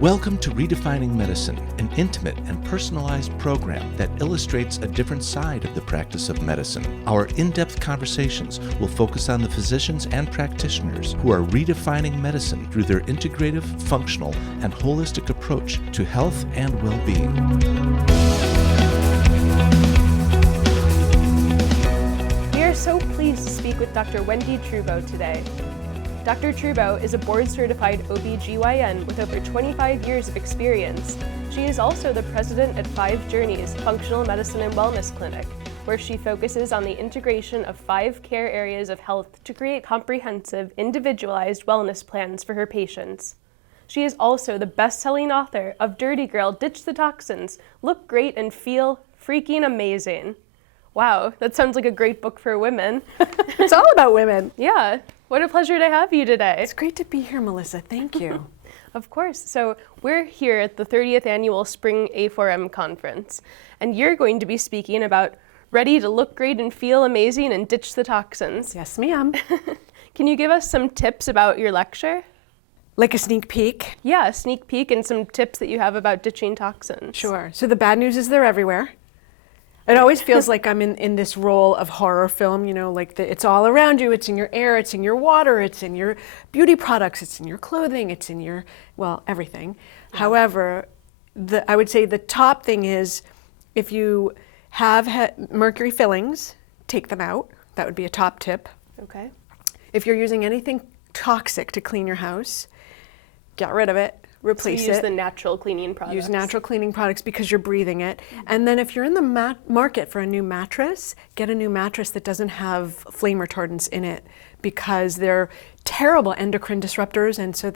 Welcome to Redefining Medicine, an intimate and personalized program that illustrates a different side of the practice of medicine. Our in-depth conversations will focus on the physicians and practitioners who are redefining medicine through their integrative, functional, and holistic approach to health and well-being. We are so pleased to speak with Dr. Wendie Trubow today. Dr. Trubow is a board-certified OB/GYN with over 25 years of experience. She is also the president at 5 Journeys Functional Medicine and Wellness Clinic, where she focuses on the integration of 5 care areas of health to create comprehensive, individualized wellness plans for her patients. She is also the best-selling author of Dirty Girl, Ditch the Toxins, Look Great and Feel Freaking Amazing. Wow, that sounds like a great book for women. It's all about women. Yeah. What a pleasure to have you today. It's great to be here, Melissa. Thank you. Of course. So we're here at the 30th Annual Spring A4M Conference, and you're going to be speaking about ready to look great and feel amazing and ditch the toxins. Yes, ma'am. Can you give us some tips about your lecture? Like a sneak peek? Yeah, a sneak peek and some tips that you have about ditching toxins. Sure. So the bad news is they're everywhere. It always feels like I'm in this role of horror film, you know, like it's all around you. It's in your air, it's in your water, it's in your beauty products, it's in your clothing, it's in your, well, everything. Yeah. However, I would say the top thing is if you have mercury fillings, take them out. That would be a top tip. Okay. If you're using anything toxic to clean your house, get rid of it. Replace so use the natural cleaning products. Use natural cleaning products because you're breathing it. Mm-hmm. And then if you're in the market for a new mattress, get a new mattress that doesn't have flame retardants in it because they're terrible endocrine disruptors. And so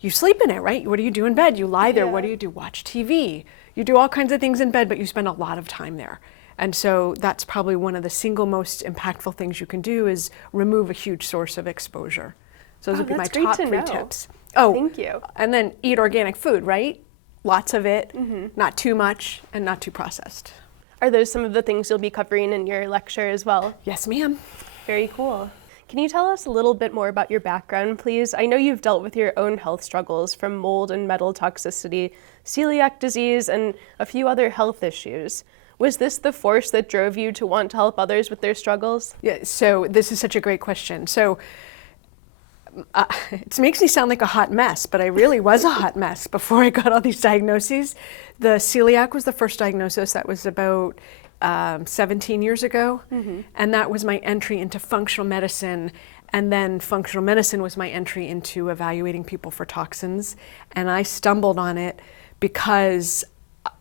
you sleep in it, right? What do you do in bed? You lie there. Yeah. What do you do? Watch TV. You do all kinds of things in bed, but you spend a lot of time there. And so that's probably one of the single most impactful things you can do is remove a huge source of exposure. So those would be my top 3 tips. Oh, thank you. And then eat organic food, right? Lots of it, not too much, and not too processed. Are those some of the things you'll be covering in your lecture as well? Yes, ma'am. Very cool. Can you tell us a little bit more about your background, please? I know you've dealt with your own health struggles from mold and metal toxicity, celiac disease, and a few other health issues. Was this the force that drove you to want to help others with their struggles? Yeah, so this is such a great question. So it makes me sound like a hot mess, but I really was a hot mess before I got all these diagnoses. The celiac was the first diagnosis. That was about 17 years ago. Mm-hmm. And that was my entry into functional medicine. And then functional medicine was my entry into evaluating people for toxins. And I stumbled on it because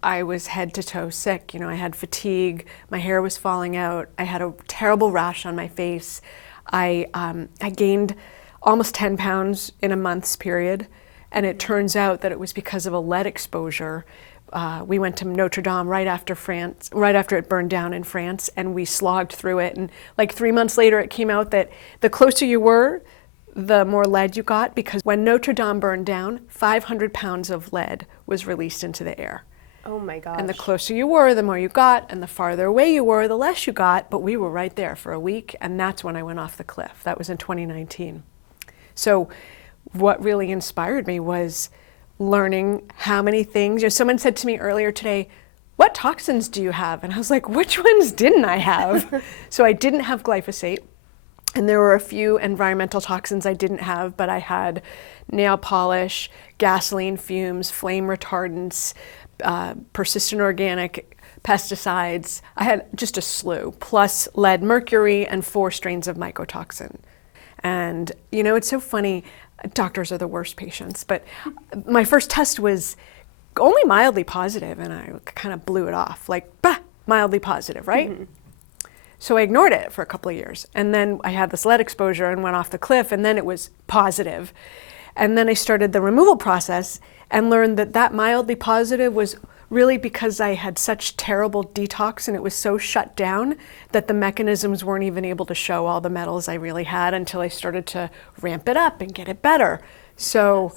I was head to toe sick. You know, I had fatigue, my hair was falling out, I had a terrible rash on my face. I gained almost 10 pounds in a month's period. And it turns out that it was because of a lead exposure. We went to Notre Dame right after it burned down in France, and we slogged through it. And like 3 months later, it came out that the closer you were, the more lead you got, because when Notre Dame burned down, 500 pounds of lead was released into the air. Oh my gosh. And the closer you were, the more you got, and the farther away you were, the less you got, but we were right there for a week, and that's when I went off the cliff. That was in 2019. So what really inspired me was learning how many things, you know, someone said to me earlier today, what toxins do you have? And I was like, which ones didn't I have? So I didn't have glyphosate, and there were a few environmental toxins I didn't have, but I had nail polish, gasoline fumes, flame retardants, persistent organic pesticides. I had just a slew, plus lead, mercury, and 4 strains of mycotoxin. And, you know, it's so funny, doctors are the worst patients, but my first test was only mildly positive, and I kind of blew it off, like, bah, mildly positive, right? Mm-hmm. So I ignored it for a couple of years. And then I had this lead exposure and went off the cliff, and then it was positive. And then I started the removal process and learned that that mildly positive was really because I had such terrible detox and it was so shut down that the mechanisms weren't even able to show all the metals I really had until I started to ramp it up and get it better. So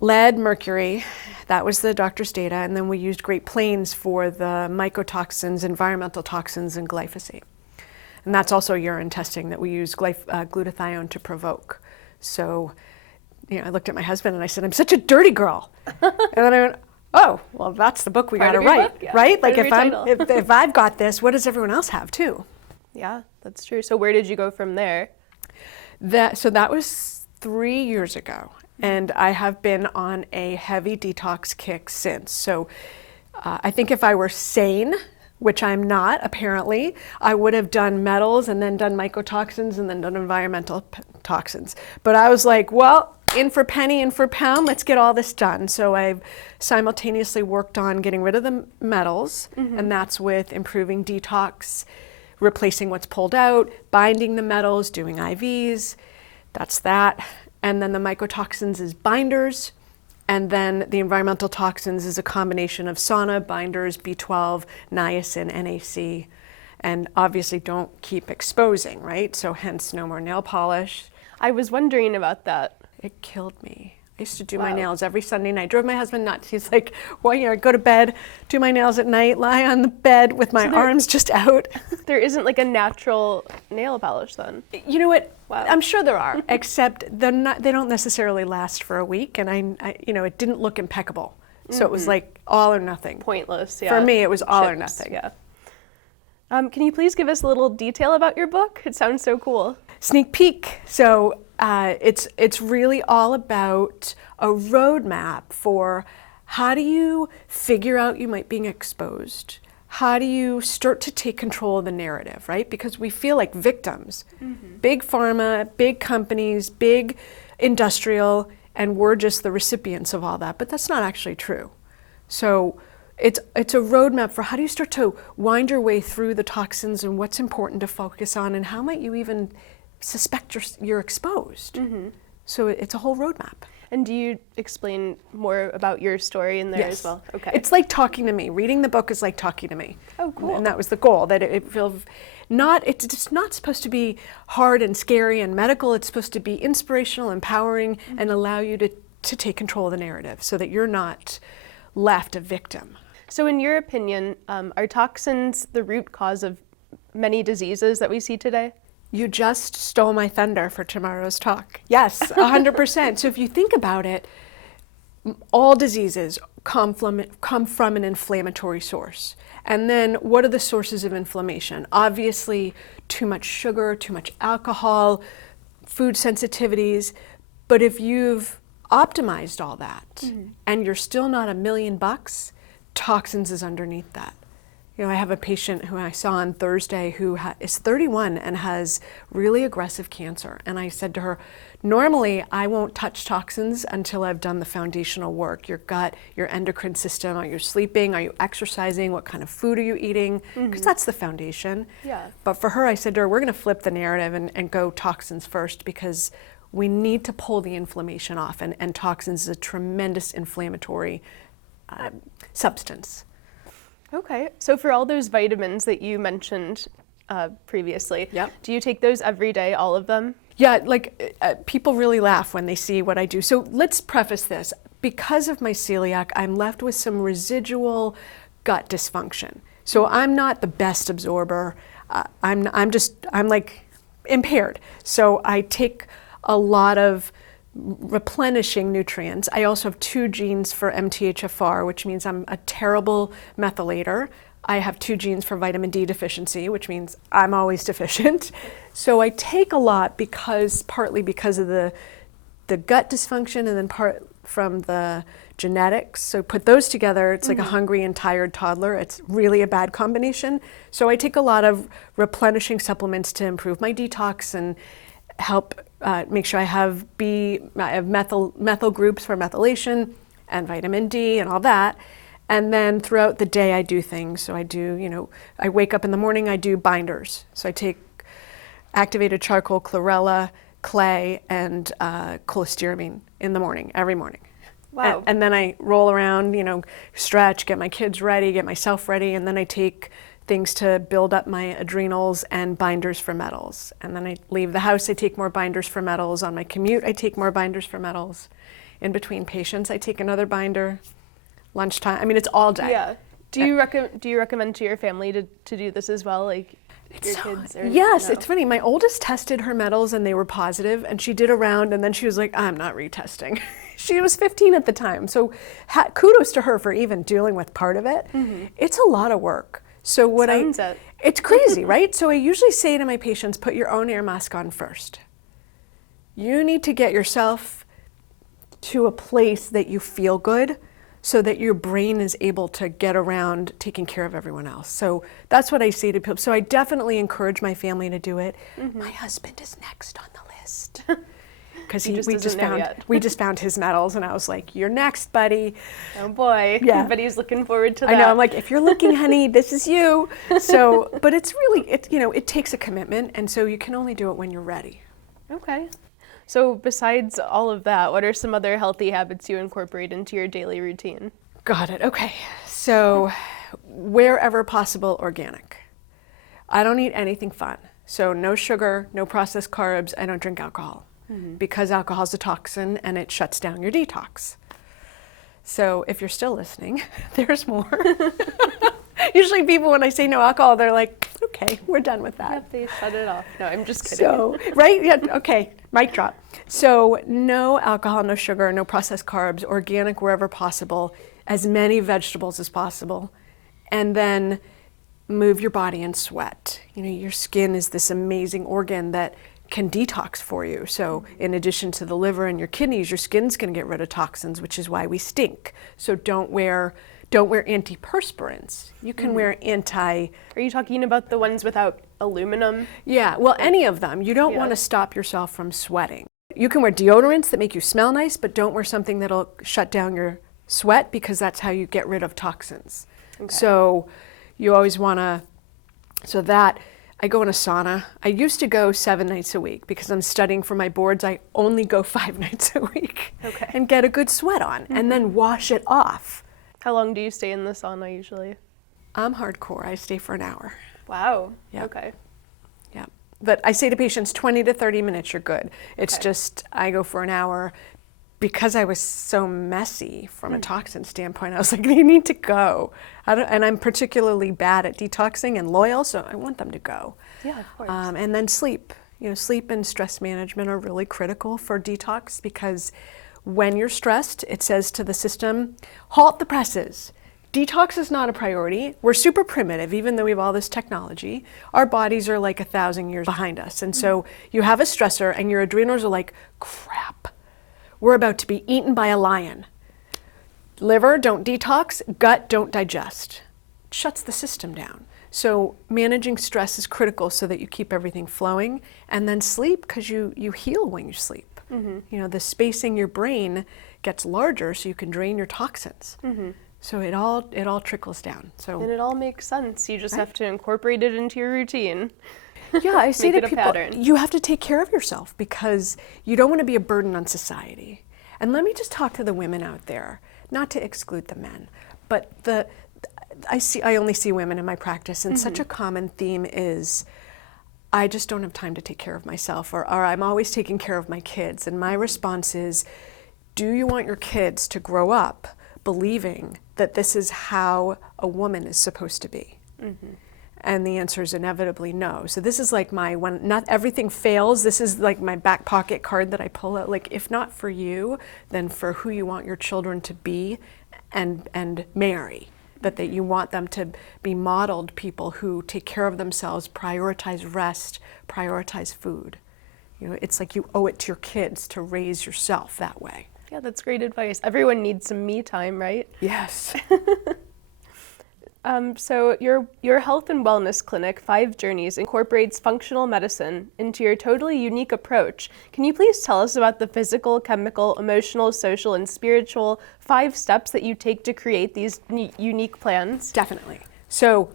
lead, mercury, that was the doctor's data, and then we used Great Plains for the mycotoxins, environmental toxins, and glyphosate. And that's also urine testing that we use glutathione to provoke. So I looked at my husband and I said, I'm such a dirty girl. And then I went, oh, well, that's the book we got to write, book, yeah. right? Like Part if I've got this, what does everyone else have too? Yeah, that's true. So where did you go from there? So that was 3 years ago. And I have been on a heavy detox kick since. So I think if I were sane, which I'm not, apparently, I would have done metals and then done mycotoxins and then done environmental toxins. But I was like, well, in for penny, in for pound, let's get all this done. So I've simultaneously worked on getting rid of the metals, and that's with improving detox, replacing what's pulled out, binding the metals, doing IVs, that's that. And then the mycotoxins is binders. And then the environmental toxins is a combination of sauna, binders, B12, niacin, NAC, and obviously don't keep exposing, right? So hence no more nail polish. I was wondering about that. It killed me. I used to do my nails every Sunday night. Drove my husband nuts. He's like, well, I go to bed, do my nails at night, lie on the bed with my arms just out. There isn't like a natural nail polish then? You know what? Wow. I'm sure there are, except they don't necessarily last for a week, and I it didn't look impeccable. So it was like all or nothing. Pointless, yeah. For me, it was all or Chips, nothing. Yeah. Can you please give us a little detail about your book? It sounds so cool. Sneak peek. So it's really all about a roadmap for how do you figure out you might be exposed? How do you start to take control of the narrative, right? Because we feel like victims. Big pharma, big companies, big industrial, and we're just the recipients of all that. But that's not actually true. So it's a roadmap for how do you start to wind your way through the toxins and what's important to focus on, and how might you even suspect you're exposed. So it's a whole roadmap. And do you explain more about your story in there as well? Okay. It's like talking to me. Reading the book is like talking to me. Oh, cool. And that was the goal, that it feels it's just not supposed to be hard and scary and medical. It's supposed to be inspirational, empowering, and allow you to take control of the narrative so that you're not left a victim. So in your opinion, are toxins the root cause of many diseases that we see today? You just stole my thunder for tomorrow's talk. Yes, 100%. So if you think about it, all diseases come from an inflammatory source. And then what are the sources of inflammation? Obviously, too much sugar, too much alcohol, food sensitivities. But if you've optimized all that and you're still not $1 million, toxins is underneath that. I have a patient who I saw on Thursday who is 31 and has really aggressive cancer. And I said to her, normally I won't touch toxins until I've done the foundational work. Your gut, your endocrine system, are you sleeping, are you exercising, what kind of food are you eating? Because that's the foundation. Yeah. But for her, I said to her, we're going to flip the narrative and go toxins first, because we need to pull the inflammation off. And toxins is a tremendous inflammatory substance. Okay, so for all those vitamins that you mentioned previously, do you take those every day, all of them? Yeah, people really laugh when they see what I do. So let's preface this. Because of my celiac, I'm left with some residual gut dysfunction. So I'm not the best absorber. I'm like impaired. So I take a lot of replenishing nutrients. I also have 2 genes for MTHFR, which means I'm a terrible methylator. I have 2 genes for vitamin D deficiency, which means I'm always deficient. So I take a lot partly because of the gut dysfunction, and then part from the genetics. So put those together, it's like a hungry and tired toddler. It's really a bad combination. So I take a lot of replenishing supplements to improve my detox and help make sure I have methyl groups for methylation and vitamin D and all that. And then throughout the day I do things. So I do, I wake up in the morning, I do binders. So I take activated charcoal, chlorella, clay, and cholestyramine in the morning, every morning. Wow. And then I roll around, stretch, get my kids ready, get myself ready, and then I take things to build up my adrenals and binders for metals. And then I leave the house, I take more binders for metals. On my commute, I take more binders for metals. In between patients, I take another binder. Lunchtime, it's all day. Yeah. Do you recommend to your family to do this as well? your kids? Or yes, no? it's funny. My oldest tested her metals and they were positive, and she did a round and then she was like, I'm not retesting. She was 15 at the time. So kudos to her for even dealing with part of it. It's a lot of work. So what it's crazy, right? So I usually say to my patients, put your own air mask on first. You need to get yourself to a place that you feel good so that your brain is able to get around taking care of everyone else. So that's what I say to people. So I definitely encourage my family to do it. My husband is next on the list. Because we just found his medals, and I was like, you're next, buddy. Oh boy. Yeah. But he's looking forward to that. I know, I'm like, if you're looking, honey, this is you. So, but it's really, it takes a commitment, and so you can only do it when you're ready. Okay. So besides all of that, what are some other healthy habits you incorporate into your daily routine? Got it. Okay. So wherever possible, organic. I don't eat anything fun. So no sugar, no processed carbs. I don't drink alcohol because alcohol is a toxin and it shuts down your detox. So if you're still listening, there's more. Usually people, when I say no alcohol, they're like, okay, we're done with that. Yep, they shut it off. No, I'm just kidding. So, right? Yeah, okay, mic drop. So no alcohol, no sugar, no processed carbs, organic wherever possible, as many vegetables as possible, and then move your body and sweat. Your skin is this amazing organ that can detox for you. So in addition to the liver and your kidneys, your skin's gonna get rid of toxins, which is why we stink. So don't wear antiperspirants. You can wear Are you talking about the ones without aluminum? Yeah, well, any of them. You don't want to stop yourself from sweating. You can wear deodorants that make you smell nice, but don't wear something that'll shut down your sweat, because that's how you get rid of toxins. Okay. So you always want to, I go in a sauna. I used to go 7 nights a week because I'm studying for my boards. I only go 5 nights a week and get a good sweat on and then wash it off. How long do you stay in the sauna usually? I'm hardcore. I stay for an hour. Wow. Yep. Okay. Yeah. But I say to patients, 20 to 30 minutes, you're good. It's just, I go for an hour because I was so messy from a toxin standpoint. I was like, you need to go. And I'm particularly bad at detoxing and loyal, so I want them to go. Yeah, of course. And then sleep. Sleep and stress management are really critical for detox, because when you're stressed, it says to the system, halt the presses. Detox is not a priority. We're super primitive, even though we have all this technology. Our bodies are like 1,000 years behind us. And so you have a stressor and your adrenals are like, crap, we're about to be eaten by a lion. Liver, don't detox. Gut, don't digest. It shuts the system down. So managing stress is critical so that you keep everything flowing. And then sleep, because you heal when you sleep. The space in your brain gets larger so you can drain your toxins. So it all trickles down. So and it all makes sense. You just have to incorporate it into your routine. Yeah, I say to people, pattern. You have to take care of yourself because you don't want to be a burden on society. And let me just talk to the women out there, not to exclude the men, but I only see women in my practice, and such a common theme is, I just don't have time to take care of myself, or I'm always taking care of my kids. And my response is, do you want your kids to grow up believing that this is how a woman is supposed to be? And the answer is inevitably no. So this is like when not everything fails, this is like my back pocket card that I pull out. Like, if not for you, then for who you want your children to be and marry. That you want them to be modeled people who take care of themselves, prioritize rest, prioritize food. It's like you owe it to your kids to raise yourself that way. Yeah, that's great advice. Everyone needs some me time, right? Yes. So your health and wellness clinic, 5 Journeys, incorporates functional medicine into your totally unique approach. Can you please tell us about the physical, chemical, emotional, social, and spiritual 5 steps that you take to create these unique plans? Definitely. So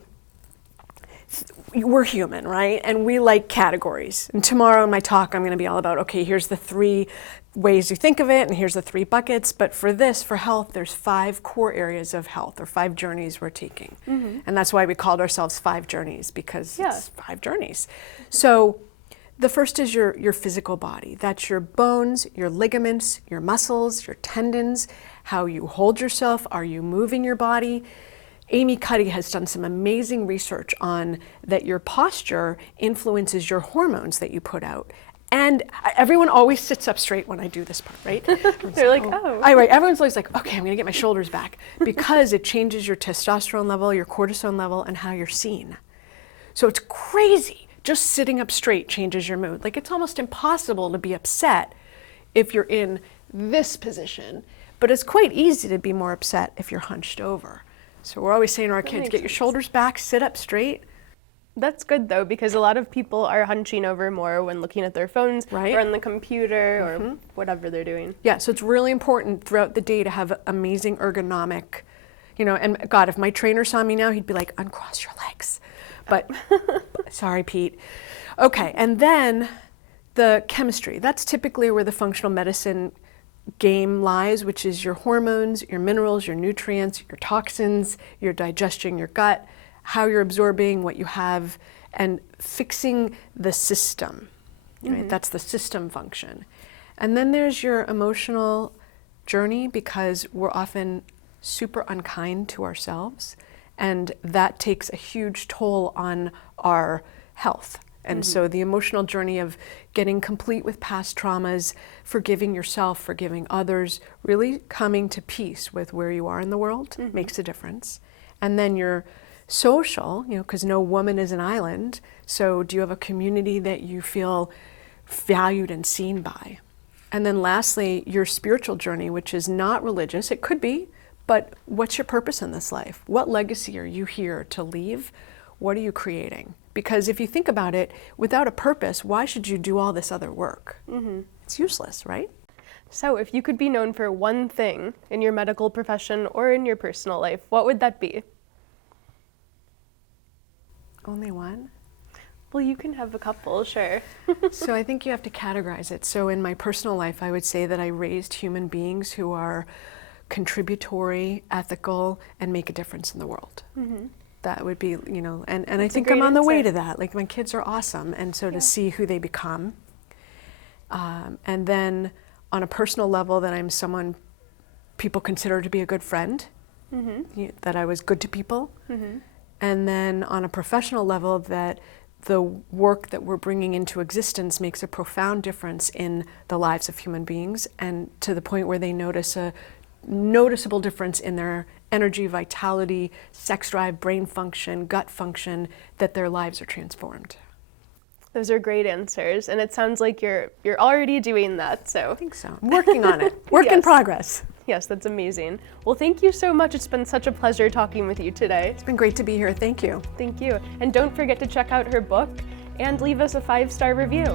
we're human, right? And we like categories. And tomorrow in my talk, I'm going to be all about, okay, here's the 3 ways you think of it, and here's the 3 buckets. But for health, there's 5 core areas of health, or 5 journeys we're taking. And that's why we called ourselves 5 Journeys, because it's 5 journeys. So the first is your physical body. That's your bones, your ligaments, your muscles, your tendons, how you hold yourself. Are you moving your body? Amy Cuddy has done some amazing research on that your posture influences your hormones that you put out. And everyone always sits up straight when I do this part, right? They're like, oh. Right. Everyone's always like, okay, I'm gonna get my shoulders back, because it changes your testosterone level, your cortisone level, and how you're seen. So it's crazy. Just sitting up straight changes your mood. Like, it's almost impossible to be upset if you're in this position, but it's quite easy to be more upset if you're hunched over. So we're always saying to our kids, get your shoulders back, sit up straight. That's good though, because a lot of people are hunching over more when looking at their phones or on the computer or whatever they're doing. Yeah, so it's really important throughout the day to have amazing ergonomic, and God, if my trainer saw me now, he'd be like, uncross your legs. But sorry, Pete. Okay, and then the chemistry. That's typically where the functional medicine game lies, which is your hormones, your minerals, your nutrients, your toxins, your digestion, your gut, how you're absorbing what you have, and fixing the system. Right? That's the system function. And then there's your emotional journey, because we're often super unkind to ourselves, and that takes a huge toll on our health. And so the emotional journey of getting complete with past traumas, forgiving yourself, forgiving others, really coming to peace with where you are in the world makes a difference. And then your social, because no woman is an island, so do you have a community that you feel valued and seen by? And then lastly, your spiritual journey, which is not religious. It could be, but what's your purpose in this life? What legacy are you here to leave? What are you creating? Because if you think about it, without a purpose, why should you do all this other work? It's useless, right? So if you could be known for one thing in your medical profession or in your personal life, what would that be? Only one? Well, you can have a couple, sure. So I think you have to categorize it. So in my personal life, I would say that I raised human beings who are contributory, ethical, and make a difference in the world. That would be, and I think I'm on the way to that. Like, my kids are awesome, and so to see who they become. And then on a personal level, that I'm someone people consider to be a good friend, that I was good to people. And then on a professional level, that the work that we're bringing into existence makes a profound difference in the lives of human beings, and to the point where they notice a noticeable difference in their energy, vitality, sex drive, brain function, gut function, that their lives are transformed. Those are great answers, and it sounds like you're already doing that, so. I think so. I'm working on it. Work in progress. Yes, that's amazing. Well, thank you so much. It's been such a pleasure talking with you today. It's been great to be here. Thank you. Thank you. And don't forget to check out her book and leave us a 5-star review.